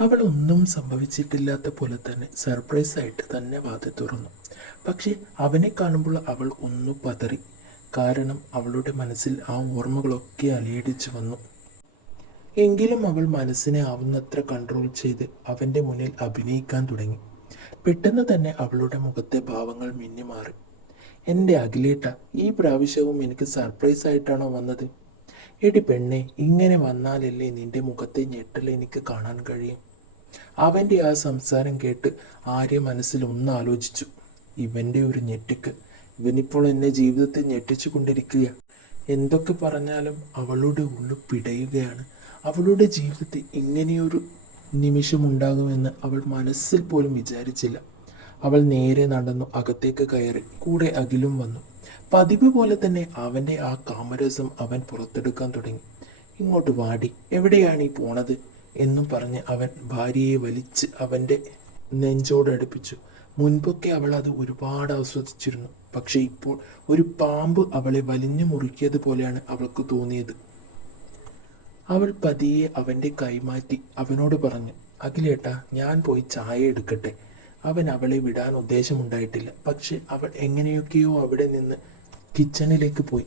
അവൾ ഒന്നും സംഭവിച്ചിട്ടില്ലാത്ത പോലെ തന്നെ സർപ്രൈസ് ആയിട്ട് തന്നെ വാതി തുറന്നു. പക്ഷേ അവനെ കാണുമ്പോൾ അവൾ ഒന്നു പതറി. കാരണം അവളുടെ മനസ്സിൽ ആ ഓർമ്മകളൊക്കെ അലയടിച്ചു വന്നു. എങ്കിലും അവൾ മനസ്സിനെ ആവുന്നത്ര കൺട്രോൾ ചെയ്ത് അവന്റെ മുന്നിൽ അഭിനയിക്കാൻ തുടങ്ങി. പെട്ടെന്ന് തന്നെ അവളുടെ മുഖത്തെ ഭാവങ്ങൾ മിന്നിമാറി. എന്റെ അഖിലേട്ട ഈ പ്രാവശ്യവും എനിക്ക് സർപ്രൈസ് ആയിട്ടാണോ വന്നത്? എടി പെണ്ണെ ഇങ്ങനെ വന്നാലല്ലേ നിന്റെ മുഖത്തെ ഞെട്ടൽ എനിക്ക് കാണാൻ കഴിയും? അവന്റെ ആ സംസാരം കേട്ട് ആര്യ മനസ്സിൽ ഒന്ന് ആലോചിച്ചു. ഇവന്റെ ഒരു ഞെട്ടിക്ക്. ഇവനിപ്പോൾ എന്നെ ജീവിതത്തിൽ ഞെട്ടിച്ചു കൊണ്ടിരിക്കുക എന്തൊക്കെ പറഞ്ഞാലും അവളുടെ ഉള്ളു പിടയുകയാണ്. അവളുടെ ജീവിതത്തിൽ ഇങ്ങനെയൊരു നിമിഷം ഉണ്ടാകുമെന്ന് അവൾ മനസ്സിൽ പോലും വിചാരിച്ചില്ല. അവൾ നേരെ നടന്നു അകത്തേക്ക് കയറി. കൂടെ അഖിലും വന്നു. പതിവ് പോലെ തന്നെ അവന്റെ ആ കാമരസം അവൻ പുറത്തെടുക്കാൻ തുടങ്ങി. ഇങ്ങോട്ട് വാടി എവിടെയാണ് ഈ പോണത്? എന്നും പറഞ്ഞ് അവൻ ഭാര്യയെ വലിച്ച് അവന്റെ നെഞ്ചോടടുപ്പിച്ചു മുൻപൊക്കെ അവൾ അത് ഒരുപാട് ആസ്വദിച്ചിരുന്നു. പക്ഷെ ഇപ്പോൾ ഒരു പാമ്പ് അവളെ വലിഞ്ഞു മുറുക്കിയത് പോലെയാണ് അവൾക്ക് തോന്നിയത്. അവൾ പതിയെ അവന്റെ കൈമാറ്റി അവനോട് പറഞ്ഞു അഖിലേട്ടാ ഞാൻ പോയി ചായ എടുക്കട്ടെ. അവൻ അവളെ വിടാൻ ഉദ്ദേശമുണ്ടായിട്ടില്ല. പക്ഷെ അവൾ എങ്ങനെയൊക്കെയോ അവിടെ നിന്ന് കിച്ചണിലേക്ക് പോയി.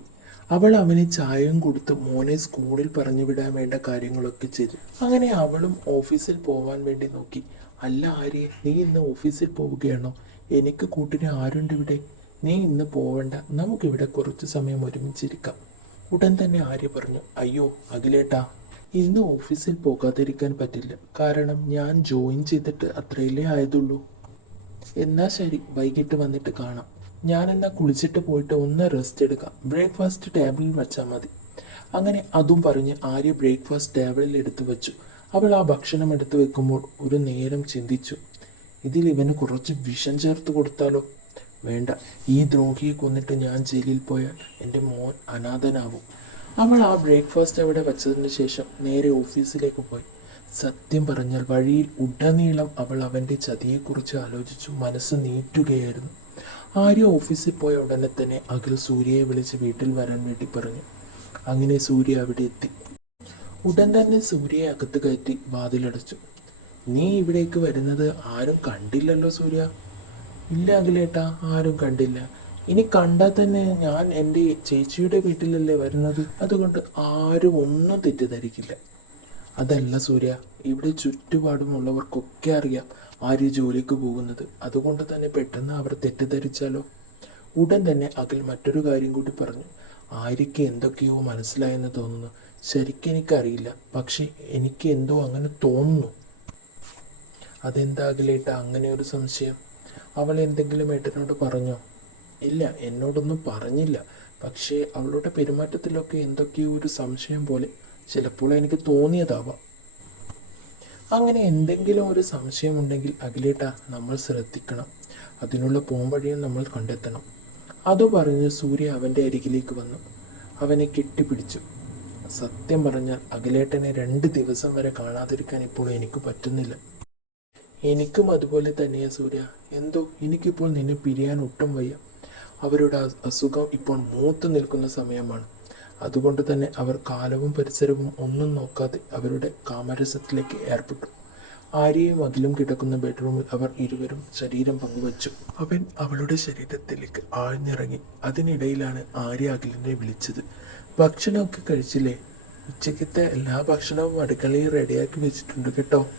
അവൾ അവനെ ചായയും കൊടുത്ത് മോനെ സ്കൂളിൽ പറഞ്ഞു വിടാൻ വേണ്ട കാര്യങ്ങളൊക്കെ ചെയ്തു. അങ്ങനെ അവളും ഓഫീസിൽ പോവാൻ വേണ്ടി നോക്കി. അല്ല ആര്യ നീ ഇന്ന് ഓഫീസിൽ പോവുകയാണോ? എനിക്ക് കൂട്ടിന് ആരുണ്ട് ഇവിടെ? നീ ഇന്ന് പോവണ്ട. നമുക്കിവിടെ കുറച്ച് സമയം ഒരുമിച്ചിരിക്കാം. ഉടൻ തന്നെ ആര്യ പറഞ്ഞു അയ്യോ അഖിലേട്ടാ ഇന്ന് ഓഫീസിൽ പോകാതിരിക്കാൻ പറ്റില്ല. കാരണം ഞാൻ ജോയിൻ ചെയ്തിട്ട് അത്രയല്ലേ ആയതുള്ളൂ. എന്നാ ശരി വൈകിട്ട് വന്നിട്ട് കാണാം. ഞാൻ എന്നാ കുളിച്ചിട്ട് പോയിട്ട് ഒന്ന് റെസ്റ്റ് എടുക്കാം. ബ്രേക്ക്ഫാസ്റ്റ് ടേബിളിൽ വെച്ചാൽ മതി. അങ്ങനെ അതും പറഞ്ഞ് ആര്യ ബ്രേക്ക്ഫാസ്റ്റ് ടേബിളിൽ എടുത്തു വെച്ചു. അവൾ ആ ഭക്ഷണം എടുത്തു വെക്കുമ്പോൾ ഒരു നേരം ചിന്തിച്ചു. ഇതിൽ ഇവന് കുറച്ച് വിഷം ചേർത്ത് കൊടുത്താലോ? വേണ്ട ഈ ദ്രോഹിയെ കൊന്നിട്ട് ഞാൻ ജയിലിൽ പോയാൽ എന്റെ മോൻ അനാഥനാവും. അവൾ ആ ബ്രേക്ക്ഫാസ്റ്റ് അവിടെ വെച്ചതിന് ശേഷം നേരെ ഓഫീസിലേക്ക് പോയി. സത്യം പറഞ്ഞാൽ വഴിയിൽ ഉടനീളം അവൾ അവന്റെ ചതിയെക്കുറിച്ച് ആലോചിച്ചു. മനസ്സ് നീറ്റുകയായിരുന്നു. ആര്യ ഓഫീസിൽ പോയ ഉടനെ തന്നെ അഖിൽ സൂര്യയെ വിളിച്ച് വീട്ടിൽ വരാൻ വേണ്ടി പറഞ്ഞു. അങ്ങനെ സൂര്യ അവിടെ എത്തി. ഉടൻ തന്നെ സൂര്യയെ അകത്ത് കയറ്റി വാതിലടച്ചു. നീ ഇവിടേക്ക് വരുന്നത് ആരും കണ്ടില്ലല്ലോ സൂര്യ. ഇല്ല അഖിലേട്ടാ ആരും കണ്ടില്ല. ഇനി കണ്ടാൽ തന്നെ ഞാൻ എന്റെ ചേച്ചിയുടെ വീട്ടിലല്ലേ വരുന്നത്. അതുകൊണ്ട് ആരും ഒന്നും തെറ്റിദ്ധരിക്കില്ല. അതല്ല സൂര്യ ഇവിടെ ചുറ്റുപാടുമുള്ളവർക്കൊക്കെ അറിയാം ആര്യ ജോലിക്ക് പോകുന്നത്. അതുകൊണ്ട് തന്നെ പെട്ടെന്ന് അവർ തെറ്റിദ്ധരിച്ചാലോ? ഉടൻ തന്നെ അഖിൽ മറ്റൊരു കാര്യം കൂടി പറഞ്ഞു. ആര്യയ്ക്ക് എന്തൊക്കെയോ മനസ്സിലായെന്ന് തോന്നുന്നു. ശരിക്കും എനിക്കറിയില്ല. പക്ഷെ എനിക്ക് എന്തോ അങ്ങനെ തോന്നുന്നു. അതെന്താ അഖിലേട്ട അങ്ങനെ ഒരു സംശയം? അവൾ എന്തെങ്കിലും ഏട്ടനോട് പറഞ്ഞോ? ഇല്ല എന്നോടൊന്നും പറഞ്ഞില്ല. പക്ഷേ അവളുടെ പെരുമാറ്റത്തിലൊക്കെ എന്തൊക്കെയോ ഒരു സംശയം പോലെ ചിലപ്പോൾ എനിക്ക് തോന്നിയതാവാം. അങ്ങനെ എന്തെങ്കിലും ഒരു സംശയമുണ്ടെങ്കിൽ അഖിലേട്ട നമ്മൾ ശ്രദ്ധിക്കണം. അതിനുള്ള പോംവഴിയും നമ്മൾ കണ്ടെത്തണം. അത് പറഞ്ഞ് സൂര്യ അവന്റെ അരികിലേക്ക് വന്നു. അവനെ കെട്ടിപ്പിടിച്ചു. സത്യം പറഞ്ഞാൽ അഖിലേട്ടനെ രണ്ട് ദിവസം വരെ കാണാതിരിക്കാൻ ഇപ്പോൾ എനിക്ക് പറ്റുന്നില്ല. എനിക്കും അതുപോലെ തന്നെയാ സൂര്യ. എന്തോ എനിക്കിപ്പോൾ നിന്നെ പിരിയാൻ ഒട്ടും വയ്യ. അവരുടെ അസുഖം ഇപ്പോൾ മൂത്തു നിൽക്കുന്ന സമയമാണ്. അതുകൊണ്ട് തന്നെ അവർ കാലവും പരിസരവും ഒന്നും നോക്കാതെ അവരുടെ കാമരസത്തിലേക്ക് ഏർപ്പെട്ടു. ആര്യയും അതിലും കിടക്കുന്ന ബെഡ്റൂമിൽ അവർ ഇരുവരും ശരീരം പങ്കുവച്ചു. അവൻ അവളുടെ ശരീരത്തിലേക്ക് ആഴ്ന്നിറങ്ങി. അതിനിടയിലാണ് ആര്യ അഖിലിനെ വിളിച്ചത്. ഭക്ഷണമൊക്കെ കഴിച്ചില്ലേ? ഉച്ചക്കത്തെ എല്ലാ ഭക്ഷണവും അടുക്കളയിൽ റെഡിയാക്കി വെച്ചിട്ടുണ്ട് കേട്ടോ.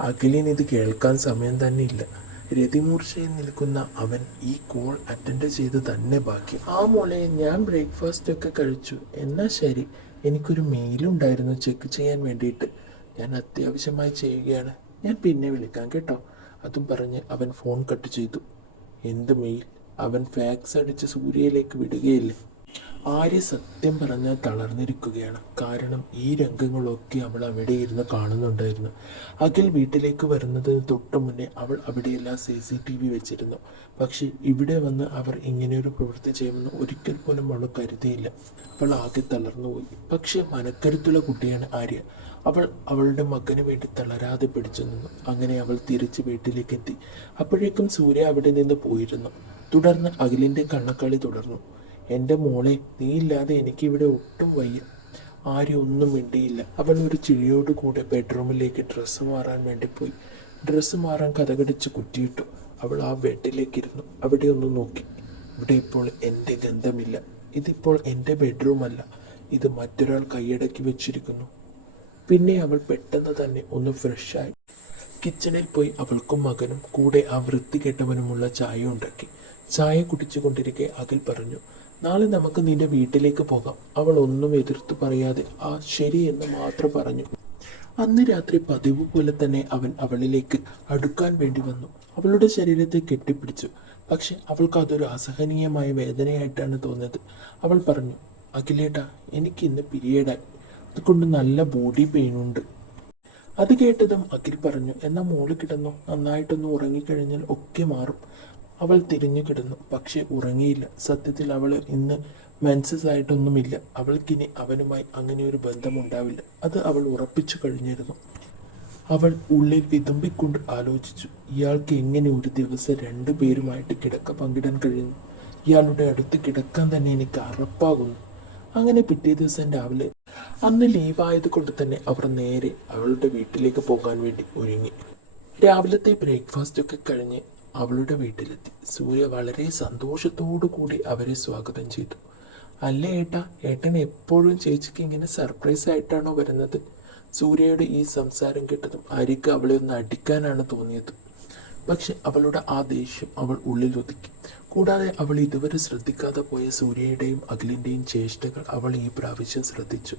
അഖിലിന് ഇത് കേൾക്കാൻ സമയം തന്നെ ഇല്ല. രതിമൂർച്ചയിൽ നിൽക്കുന്ന അവൻ ഈ കോൾ അറ്റൻഡ് ചെയ്ത് തന്നെ ബാക്കി. ആ മോളെ ഞാൻ ബ്രേക്ക്ഫാസ്റ്റ് ഒക്കെ കഴിച്ചു. എന്നാ ശരി. എനിക്കൊരു മെയിലുണ്ടായിരുന്നു ചെക്ക് ചെയ്യാൻ വേണ്ടിയിട്ട്. ഞാൻ അത്യാവശ്യമായി ചെയ്യുകയാണ്. ഞാൻ പിന്നെ വിളിക്കാം കേട്ടോ. അതും പറഞ്ഞ് അവൻ ഫോൺ കട്ട് ചെയ്തു. എന്ത് മെയിൽ അവൻ ഫാക്സ് അടിച്ച് സൂര്യയിലേക്ക് വിടുകയില്ലേ. ആര്യ സത്യം പറഞ്ഞാൽ തളർന്നിരിക്കുകയാണ്. കാരണം ഈ രംഗങ്ങളൊക്കെ അവൾ അവിടെ ഇരുന്ന് കാണുന്നുണ്ടായിരുന്നു. അഖിൽ വീട്ടിലേക്ക് വരുന്നതിന് തൊട്ട് മുന്നേ അവൾ അവിടെയെല്ലാം സി സി ടി വി വെച്ചിരുന്നു. പക്ഷേ ഇവിടെ വന്ന് അവർ ഇങ്ങനെയൊരു പ്രവൃത്തി ചെയ്യുമെന്ന് ഒരിക്കൽ പോലും അവൾ കരുതിയില്ല. അവൾ ആകെ തളർന്നുപോയി. പക്ഷേ മനക്കരുത്തുള്ള കുട്ടിയാണ് ആര്യ. അവൾ അവളുടെ മകന് വേണ്ടി തളരാതെ പിടിച്ചു നിന്നു. അങ്ങനെ അവൾ തിരിച്ച് വീട്ടിലേക്ക് എത്തി അപ്പോഴേക്കും സൂര്യ അവിടെ നിന്ന് പോയിരുന്നു. തുടർന്ന് അഖിലിന്റെ കണ്ണക്കളി തുടർന്നു. എന്റെ മോളെ നീ ഇല്ലാതെ എനിക്കിവിടെ ഒട്ടും വയ്യ. ആരും ഒന്നും മിണ്ടിയില്ല. അവൾ ഒരു ചിഴിയോട് കൂടെ ബെഡ്റൂമിലേക്ക് ഡ്രസ്സ് മാറാൻ വേണ്ടി പോയി. ഡ്രസ്സ് മാറാൻ കഥകടിച്ച് കുറ്റിയിട്ടു. അവൾ ആ ബെഡിലേക്കിരുന്നു. അവിടെ ഒന്ന് നോക്കി. ഇവിടെ ഇപ്പോൾ എന്റെ ഗന്ധമില്ല. ഇതിപ്പോൾ എന്റെ ബെഡ്റൂം അല്ല ഇത് മറ്റൊരാൾ കൈയടക്കി വെച്ചിരിക്കുന്നു. പിന്നെ അവൾ പെട്ടെന്ന് തന്നെ ഒന്ന് ഫ്രഷായി. കിച്ചണിൽ പോയി അവൾക്കും മകനും കൂടെ ആ വൃത്തികെട്ടവനുമുള്ള ചായ ഉണ്ടാക്കി. ചായ കുടിച്ചുകൊണ്ടിരിക്കെ അഖിൽ പറഞ്ഞു നാളെ നമുക്ക് നിന്റെ വീട്ടിലേക്ക് പോകാം. അവൾ ഒന്നും എതിർത്ത് പറയാതെ ആ ശരി എന്ന് മാത്രം പറഞ്ഞു. അന്ന് രാത്രി പതിവ് പോലെ തന്നെ അവൻ അവളിലേക്ക് അടുക്കാൻ വേണ്ടി വന്നു. അവളുടെ ശരീരത്തെ കെട്ടിപ്പിടിച്ചു. പക്ഷെ അവൾക്ക് അതൊരു അസഹനീയമായ വേദനയായിട്ടാണ് തോന്നിയത്. അവൾ പറഞ്ഞു അഖിലേട്ടാ എനിക്ക് ഇന്ന് പിരിയഡായി അതുകൊണ്ട് നല്ല ബോഡി പെയിൻ ഉണ്ട്. അത് കേട്ടതും അഖിൽ പറഞ്ഞു എന്നാ മോൾ കിടന്നു? നന്നായിട്ടൊന്ന് ഉറങ്ങിക്കഴിഞ്ഞാൽ ഒക്കെ മാറും. അവൾ തിരിഞ്ഞു കിടന്നു. പക്ഷെ ഉറങ്ങിയില്ല. സത്യത്തിൽ അവൾ ഇന്ന് മെൻസസ് ആയിട്ടൊന്നുമില്ല അവൾക്കിനി അവനുമായി അങ്ങനെ ഒരു ബന്ധമുണ്ടാവില്ല. അത് അവൾ ഉറപ്പിച്ചു കഴിഞ്ഞിരുന്നു. അവൾ ഉള്ളിൽ വിതുമ്പിക്കൊണ്ട് ആലോചിച്ചു. ഇയാൾക്ക് എങ്ങനെ ഒരു ദിവസം രണ്ടു പേരുമായിട്ട് കിടക്ക പങ്കിടാൻ കഴിയുന്നു? ഇയാളുടെ അടുത്ത് കിടക്കാൻ തന്നെ എനിക്ക് അറപ്പാകുന്നു. അങ്ങനെ പിറ്റേ ദിവസം രാവിലെ അന്ന് ലീവായത് കൊണ്ട് തന്നെ അവർ നേരെ അവളുടെ വീട്ടിലേക്ക് പോകാൻ വേണ്ടി ഒരുങ്ങി. രാവിലത്തെ ബ്രേക്ക്ഫാസ്റ്റ് ഒക്കെ കഴിഞ്ഞ് അവളുടെ വീട്ടിലെത്തി. സൂര്യ വളരെ സന്തോഷത്തോടു കൂടി അവരെ സ്വാഗതം ചെയ്തു. അല്ല ഏട്ടാ? ഏട്ടൻ എപ്പോഴും ചേച്ചിക്ക് ഇങ്ങനെ സർപ്രൈസ് ആയിട്ടാണോ വരുന്നത്? സൂര്യയുടെ ഈ സംസാരം കേട്ടതും അരിക്ക് അവളെ ഒന്ന് അടിക്കാനാണ് തോന്നിയത്. പക്ഷെ അവളുടെ ആ ദേഷ്യം അവൾ ഉള്ളിൽ ഒതുക്കി. കൂടാതെ അവൾ ഇതുവരെ ശ്രദ്ധിക്കാതെ പോയ സൂര്യയുടെയും അഖിലിന്റെയും ചേഷ്ടകൾ അവൾ ഈ പ്രാവശ്യം ശ്രദ്ധിച്ചു.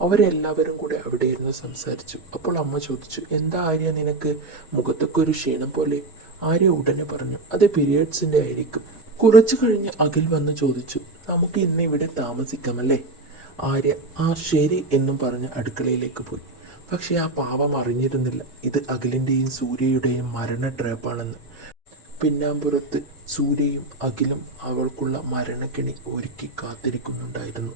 അവരെല്ലാവരും കൂടെ അവിടെ ഇരുന്ന് സംസാരിച്ചു. അപ്പോൾ അമ്മ ചോദിച്ചു എന്താ ആര്യ നിനക്ക് മുഖത്തൊക്കെ ഒരു ക്ഷീണം പോലെ? ആര്യ ഉടനെ പറഞ്ഞു അത് പീരിയഡ്സിന്റെ ആയിരിക്കും. കുറച്ചു കഴിഞ്ഞ് അഖിൽ വന്ന് ചോദിച്ചു നമുക്ക് ഇന്ന് ഇവിടെ താമസിക്കാമല്ലേ? ആര്യ ആ ശരി എന്നും പറഞ്ഞ് അടുക്കളയിലേക്ക് പോയി. പക്ഷെ ആ പാവം അറിഞ്ഞിരുന്നില്ല ഇത് അഖിലിന്റെയും സൂര്യയുടെയും മരണ ട്രാപ്പാണെന്ന്. പിന്നാമ്പുറത്ത് സൂര്യയും അഖിലും അവൾക്കുള്ള മരണക്കിണി ഒരുക്കി കാത്തിരിക്കുന്നുണ്ടായിരുന്നു.